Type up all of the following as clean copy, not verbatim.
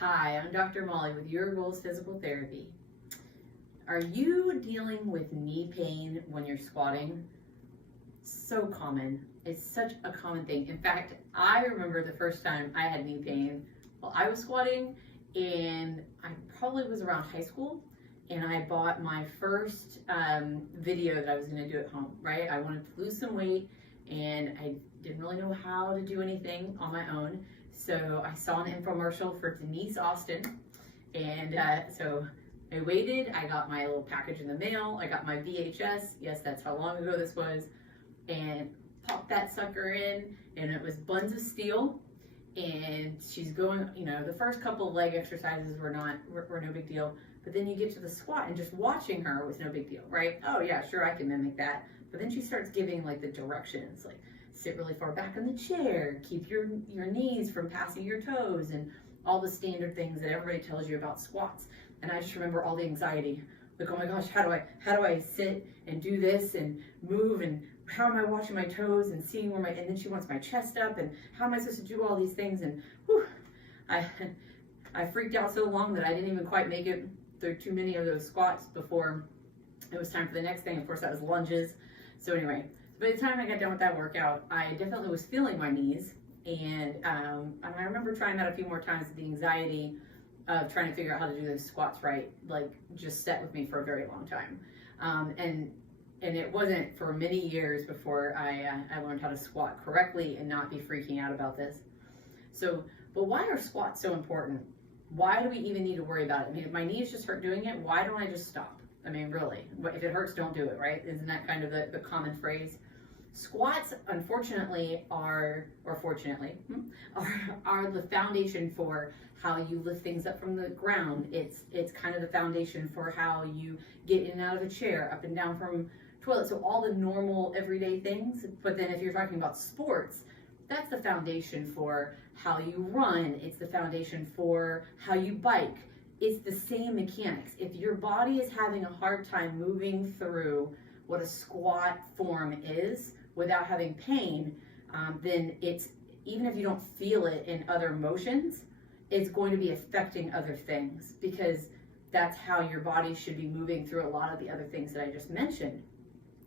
Hi, I'm Dr. Molly with Your Goals Physical Therapy. Are you dealing with knee pain when you're squatting? So common. It's such a common thing. In fact, I remember the first time I had knee pain while I was squatting, and I probably was around high school, and I bought my first video that I was going to do at home, right? I wanted to lose some weight, and I didn't really know how to do anything on my own. So I saw an infomercial for Denise Austin, and so I waited. I got my little package in the mail. I got my VHS. Yes, that's how long ago this was. And popped that sucker in, and it was Buns of Steel. And she's going, the first couple of leg exercises were no big deal. But then you get to the squat, and just watching her was no big deal, right? Oh yeah, sure, I can mimic that. But then she starts giving like the directions, like sit really far back in the chair, keep your knees from passing your toes, and all the standard things that everybody tells you about squats. And I just remember all the anxiety, like, oh my gosh, how do I sit and do this and move, and how am I watching my toes and seeing where and then she wants my chest up, and how am I supposed to do all these things? And whew, I freaked out so long that I didn't even quite make it through too many of those squats before it was time for the next thing. Of course, that was lunges. So anyway, by the time I got done with that workout, I definitely was feeling my knees, and I remember trying that a few more times. The anxiety of trying to figure out how to do those squats right, like, just set with me for a very long time. And it wasn't for many years before I learned how to squat correctly and not be freaking out about this. So, but why are squats so important? Why do we even need to worry about it? I mean, if my knees just hurt doing it, why don't I just stop? I mean, really, if it hurts, don't do it, right? Isn't that kind of the common phrase? Squats, unfortunately, or fortunately, are the foundation for how you lift things up from the ground. It's kind of the foundation for how you get in and out of a chair, up and down from toilet. So all the normal everyday things. But then if you're talking about sports, that's the foundation for how you run. It's the foundation for how you bike. It's the same mechanics. If your body is having a hard time moving through what a squat form is without having pain, then it's, even if you don't feel it in other motions, it's going to be affecting other things, because that's how your body should be moving through a lot of the other things that I just mentioned.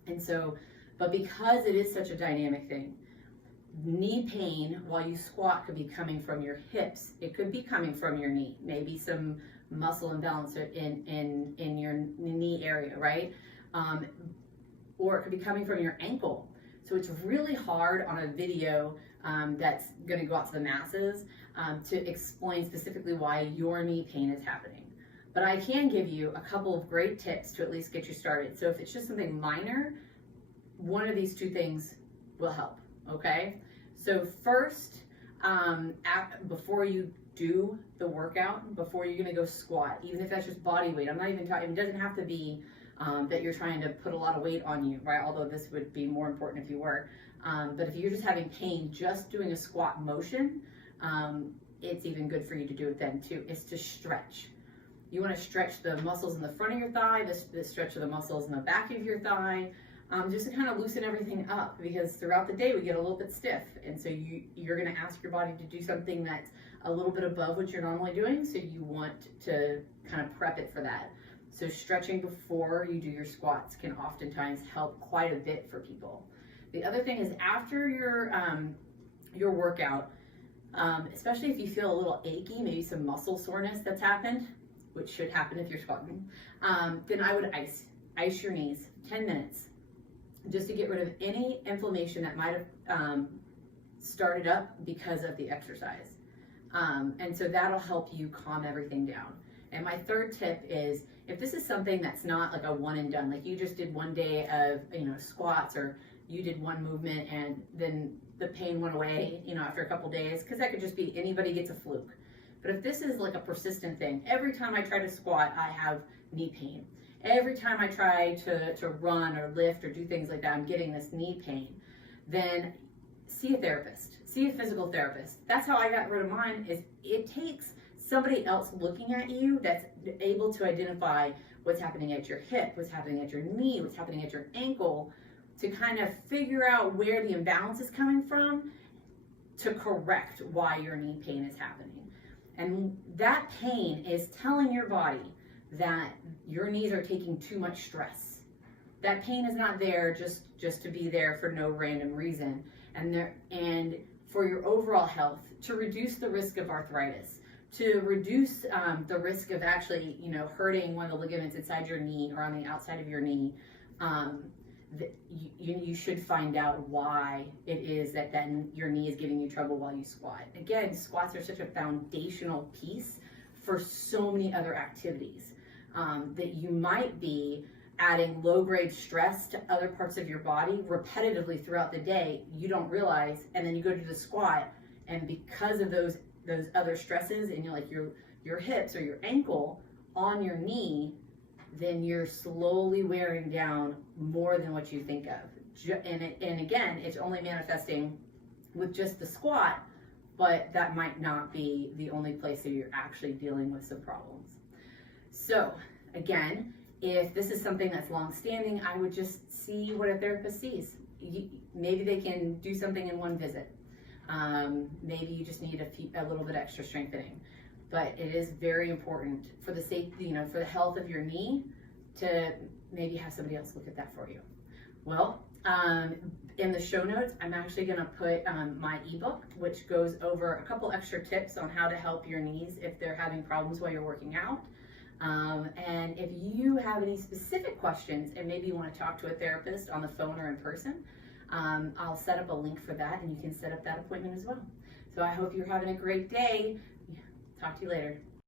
And so, but because it is such a dynamic thing, knee pain while you squat could be coming from your hips. It could be coming from your knee, maybe some muscle imbalance in your knee area, right? Or it could be coming from your ankle. So it's really hard on a video that's going to go out to the masses to explain specifically why your knee pain is happening. But I can give you a couple of great tips to at least get you started. So if it's just something minor, one of these two things will help, okay? So first, before you do the workout, before you're gonna go squat, even if that's just body weight, I'm not even talking, it doesn't have to be that you're trying to put a lot of weight on you, right? Although this would be more important if you were. But if you're just having pain, just doing a squat motion, it's even good for you to do it then too, is to stretch. You wanna stretch the muscles in the front of your thigh, the stretch of the muscles in the back of your thigh, just to kind of loosen everything up, because throughout the day we get a little bit stiff, and so you're going to ask your body to do something that's a little bit above what you're normally doing, so you want to kind of prep it for that. So stretching before you do your squats can oftentimes help quite a bit for people. The other thing is, after your workout, especially if you feel a little achy, maybe some muscle soreness that's happened, which should happen if you're squatting, then I would ice your knees 10 minutes. Just to get rid of any inflammation that might have started up because of the exercise. And so that'll help you calm everything down. And my third tip is, if this is something that's not like a one and done, like you just did one day of squats, or you did one movement and then the pain went away after a couple days, because that could just be anybody gets a fluke. But if this is like a persistent thing, every time I try to squat I have knee pain. Every time I try to run or lift or do things like that, I'm getting this knee pain, then see a therapist, see a physical therapist. That's how I got rid of mine. Is it takes somebody else looking at you that's able to identify what's happening at your hip, what's happening at your knee, what's happening at your ankle, to kind of figure out where the imbalance is coming from to correct why your knee pain is happening. And that pain is telling your body that your knees are taking too much stress. That pain is not there just to be there for no random reason. And for your overall health, to reduce the risk of arthritis, to reduce the risk of actually, hurting one of the ligaments inside your knee or on the outside of your knee, you should find out why it is that then your knee is giving you trouble while you squat. Again, squats are such a foundational piece for so many other activities that you might be adding low-grade stress to other parts of your body repetitively throughout the day. You don't realize, and then you go to the squat, and because of those other stresses, and your hips or your ankle on your knee, then you're slowly wearing down more than what you think of. And again, it's only manifesting with just the squat, but that might not be the only place that you're actually dealing with some problems. So again, if this is something that's long-standing, I would just see what a therapist sees. Maybe they can do something in one visit. Maybe you just need a little bit extra strengthening. But it is very important for the safety, for the health of your knee, to maybe have somebody else look at that for you. Well, in the show notes, I'm actually going to put my ebook, which goes over a couple extra tips on how to help your knees if they're having problems while you're working out. And if you have any specific questions and maybe you want to talk to a therapist on the phone or in person, I'll set up a link for that, and you can set up that appointment as well. So I hope you're having a great day. Talk to you later.